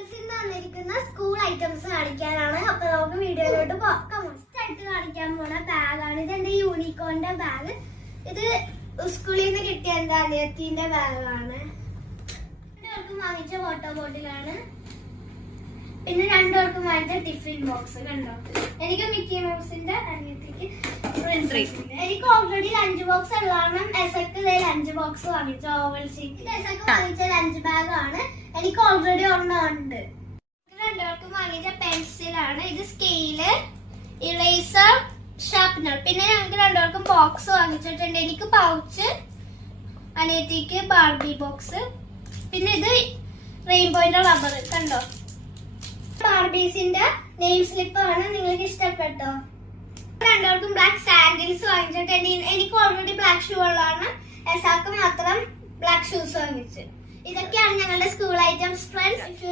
വന്നിരിക്കുന്ന school items കാണിക്കാനാണ്. അപ്പൊ നമുക്ക് വീഡിയോയിലോട്ട് ഫസ്റ്റ് ആയിട്ട് കാണിക്കാൻ പോണ ബാഗാണ്. ഇത് എന്റെ യൂണിക്കോണിന്റെ ബാഗ്. ഇത് സ്കൂളിൽ നിന്ന് കിട്ടിയ എന്റെ അനിയത്തിന്റെ ബാഗാണ്. രണ്ടുപേർക്കും വാങ്ങിച്ച വാട്ടർ ബോട്ടിലാണ്. പിന്നെ രണ്ടുപേർക്കും വാങ്ങിച്ച ടിഫിൻ ബോക്സ്. കണ്ടോ, എനിക്ക് മിക്കി മൗസിന്റെ അനിയത്തിക്ക് എനിക്ക് ഓൾറെഡി ലഞ്ച് ബോക്സ് ഉള്ളതാണ്. എസക്ക് ലഞ്ച് ബോക്സ് വാങ്ങിച്ചു. ഓവൽ ഷീറ്റ് എസക്ക് വാങ്ങിച്ച ലഞ്ച് ബാഗ് ആണ്. എനിക്ക് ഓൾറെഡി ഒരെണ്ണം ഉണ്ട്. രണ്ടുപേർക്കും വാങ്ങിച്ച പെൻസിലാണ്. ഇത് സ്കെയില്, ഇറേസർ, ഷാർപ്പനർ. പിന്നെ ഞങ്ങൾക്ക് രണ്ടുപേർക്കും ബോക്സ് വാങ്ങിച്ചിട്ടുണ്ട്. എനിക്ക് പൗച്ച്, അനിയത്തിക്ക് ബാർബി ബോക്സ്. പിന്നെ ഇത് റെയിൻബോയുടെ റബ്ബർ. കണ്ടോ, ബാർബീസിന്റെ നെയിം സ്ലിപ്പ് ആണ്. നിങ്ങൾക്ക് ഇഷ്ടപ്പെട്ടോ? രണ്ടുപേർക്കും ബ്ലാക്ക് സാൻഡിൽസ് വാങ്ങിച്ചിട്ടുണ്ട്. എനിക്ക് ഓൾറെഡി ബ്ലാക്ക് ഷൂ ഉള്ളതാണ്. എസാക്ക് മാത്രം ബ്ലാക്ക് ഷൂസ് വാങ്ങിച്ചു. ഇതൊക്കെയാണ് ഞങ്ങളുടെ സ്കൂൾ ഐറ്റംസ് ഫ്രണ്ട്സ്.